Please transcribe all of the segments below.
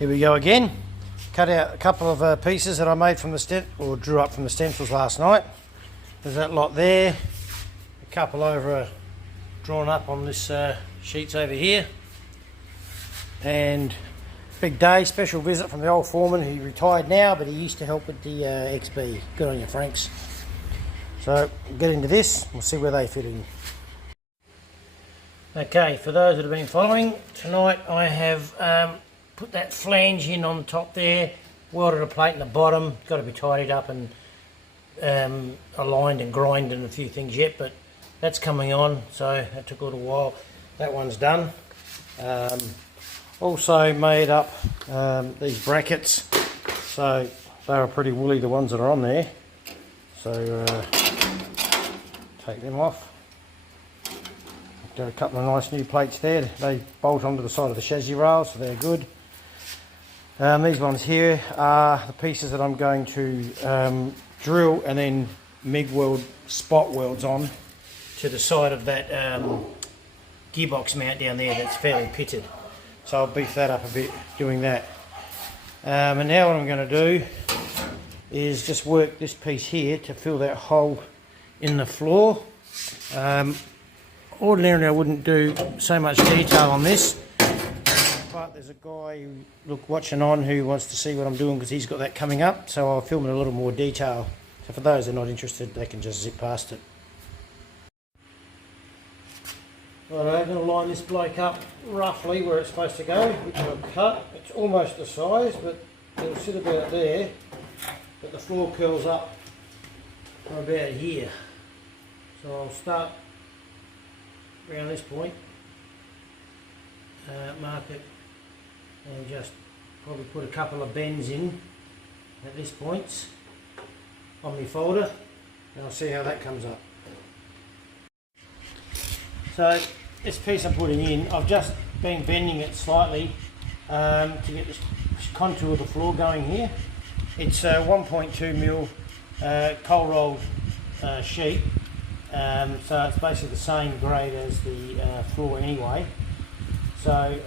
Here we go again. Cut out a couple of pieces that I made from the drew up from the stencils last night. There's that lot there. A couple over drawn up on this sheets over here. And big day, special visit from the old foreman. He retired now, but he used to help with the XB. Good on you, Franks. So we'll get into this. We'll see where they fit in. Okay, for those that have been following, tonight I have put that flange in on the top there, welded a plate in the bottom. Got to be tidied up and aligned and grinded and a few things yet, but that's coming on, so that took a little while. That one's done. Also made up these brackets, so they are pretty woolly, the ones that are on there. So take them off. Got a couple of nice new plates there. They bolt onto the side of the chassis rail, so they're good. These ones here are the pieces that I'm going to drill and then MIG weld spot welds on to the side of that gearbox mount down there that's fairly pitted. So I'll beef that up a bit doing that. And now what I'm going to do is just work this piece here to fill that hole in the floor. Ordinarily I wouldn't do so much detail on this, but there's a guy watching on who wants to see what I'm doing because he's got that coming up, so I'll film it a little more detail. So for those that are not interested, they can just zip past it. Right, I'm going to line this bloke up roughly where it's supposed to go, which I'll cut. It's almost the size, but it'll sit about there, but the floor curls up from about here. So I'll start around this point, mark it, and just probably put a couple of bends in at this point on my folder, and I'll see how that comes up. So this piece I'm putting in, I've just been bending it slightly to get this contour of the floor going here. It's a 1.2mm cold rolled sheet. So it's basically the same grade as the floor anyway. So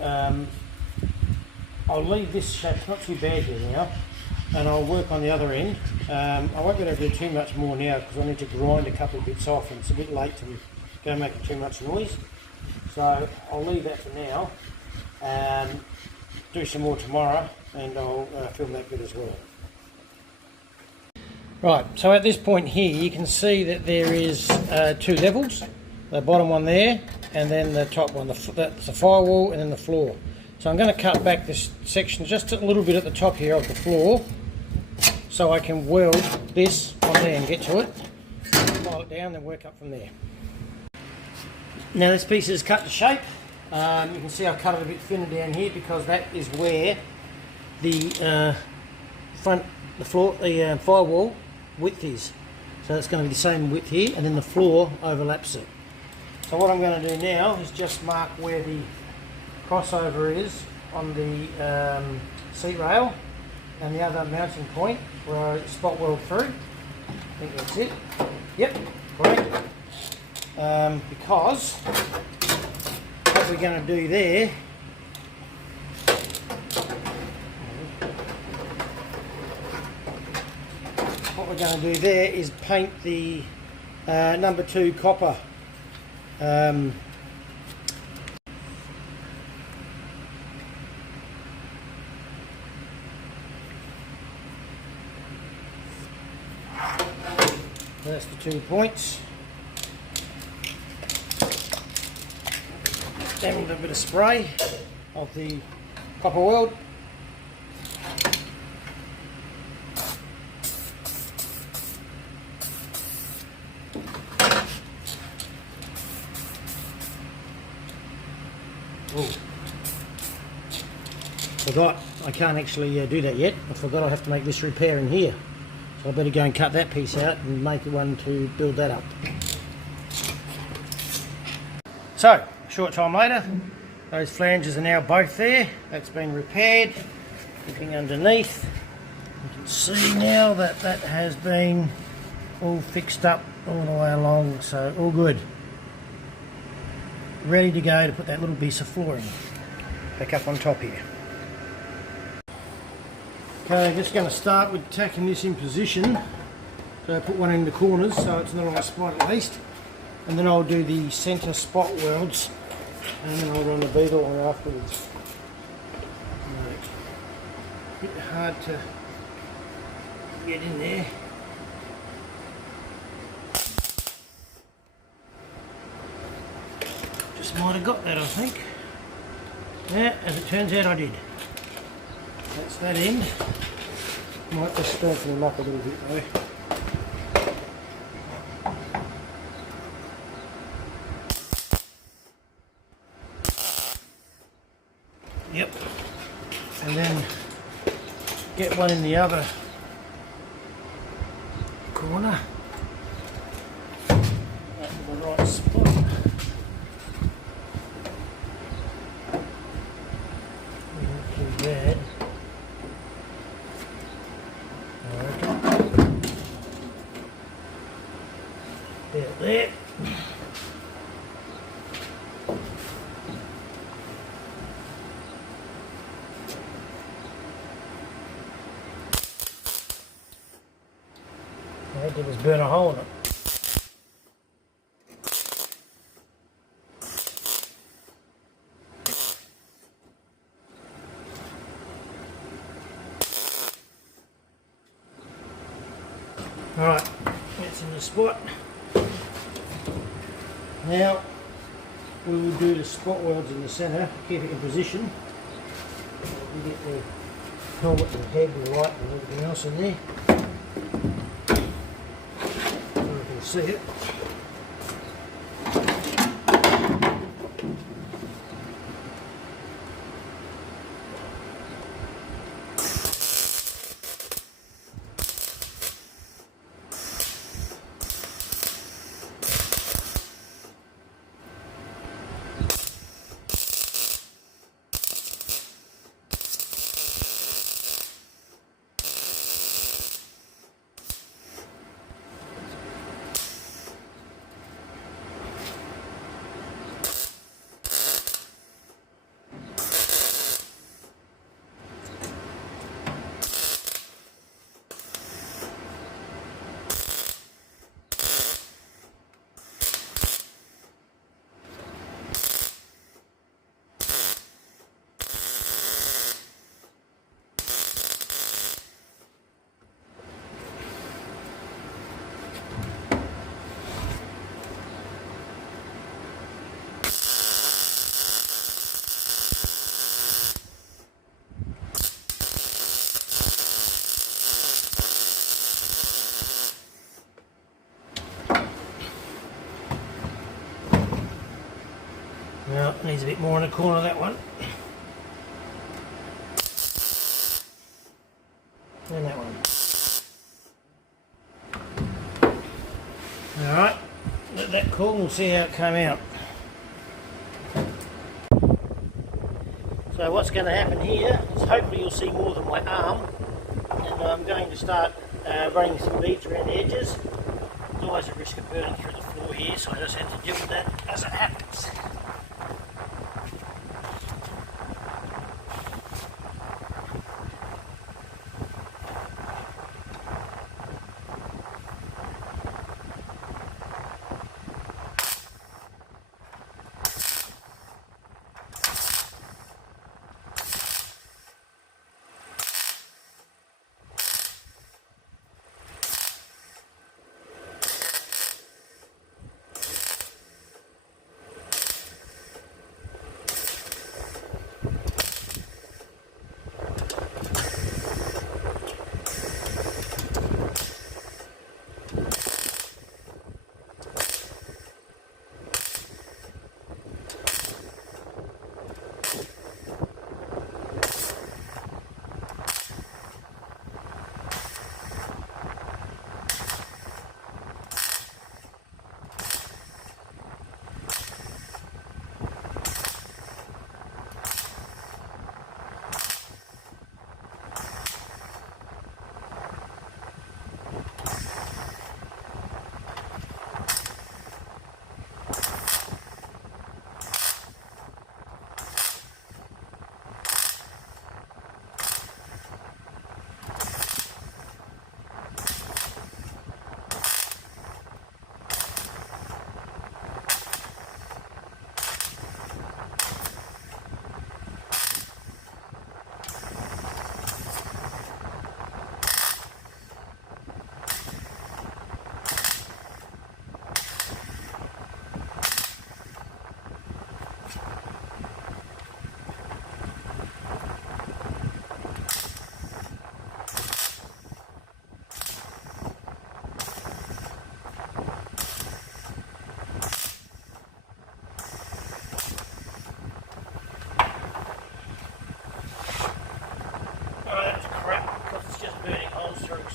I'll leave this shape, it's not too bad here now, and I'll work on the other end. I won't be able to do too much more now because I need to grind a couple of bits off and it's a bit late to go making too much noise. So I'll leave that for now, do some more tomorrow, and I'll film that bit as well. Right, so at this point here you can see that there is two levels, the bottom one there and then the top one, that's the firewall and then the floor. So I'm going to cut back this section just a little bit at the top here of the floor so I can weld this on there and get to it, file it down and work up from there. Now this piece is cut to shape. You can see I've cut it a bit thinner down here because that is where the firewall width is. So it's going to be the same width here, and then the floor overlaps it. So what I'm going to do now is just mark where the crossover is on the seat rail and the other mounting point where I spot weld through. I think that's it. Yep, correct. Because what we're going to do there is paint the number 2 copper that's the 2 points. Then with a bit of spray of the copper weld. Forgot, I can't actually do that yet. I forgot I have to make this repair in here. So I better go and cut that piece out and make one to build that up. So, a short time later, those flanges are now both there. That's been repaired. Looking underneath, you can see now that that has been all fixed up all the way along, so all good. Ready to go to put that little piece of flooring back up on top here. Okay, just going to start with tacking this in position. So put one in the corners so it's not on a spot at least. And then I'll do the centre spot welds and then I'll run the beetle on afterwards. Right. A bit hard to get in there. Just might have got that, I think. Yeah, as it turns out I did. That's that end. Might just strengthen them up a little bit though. Yep. And then get one in the other corner. That's the right spot. Not too bad. I reckon. About there. All I did was burn a hole in it. Alright, that's in the spot. Now we will do the spot welds in the centre, keep it in position. We get the helmet and the head and the light and everything else in there. So you can see it. Now it needs a bit more in the corner of that one. And that one. Alright, let that cool and we'll see how it came out. So what's going to happen here is hopefully you'll see more than my arm, and I'm going to start running some beads around the edges. There's always a risk of burning through the floor here, so I just have to deal with that as it happens.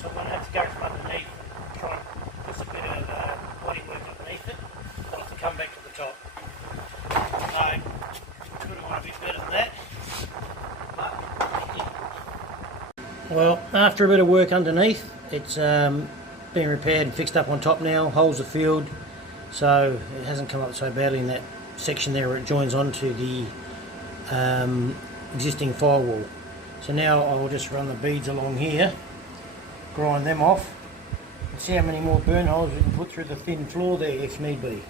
so I'm going to have to go from underneath and try and put some bit of bodywork underneath it. I'll have to come back to the top. So, could have gone a bit better than that. But, well, after a bit of work underneath, it's been repaired and fixed up on top now. Holes are filled, so it hasn't come up so badly in that section there where it joins onto the existing firewall. So now I will just run the beads along here, grind them off, and see how many more burn holes we can put through the thin floor there if need be.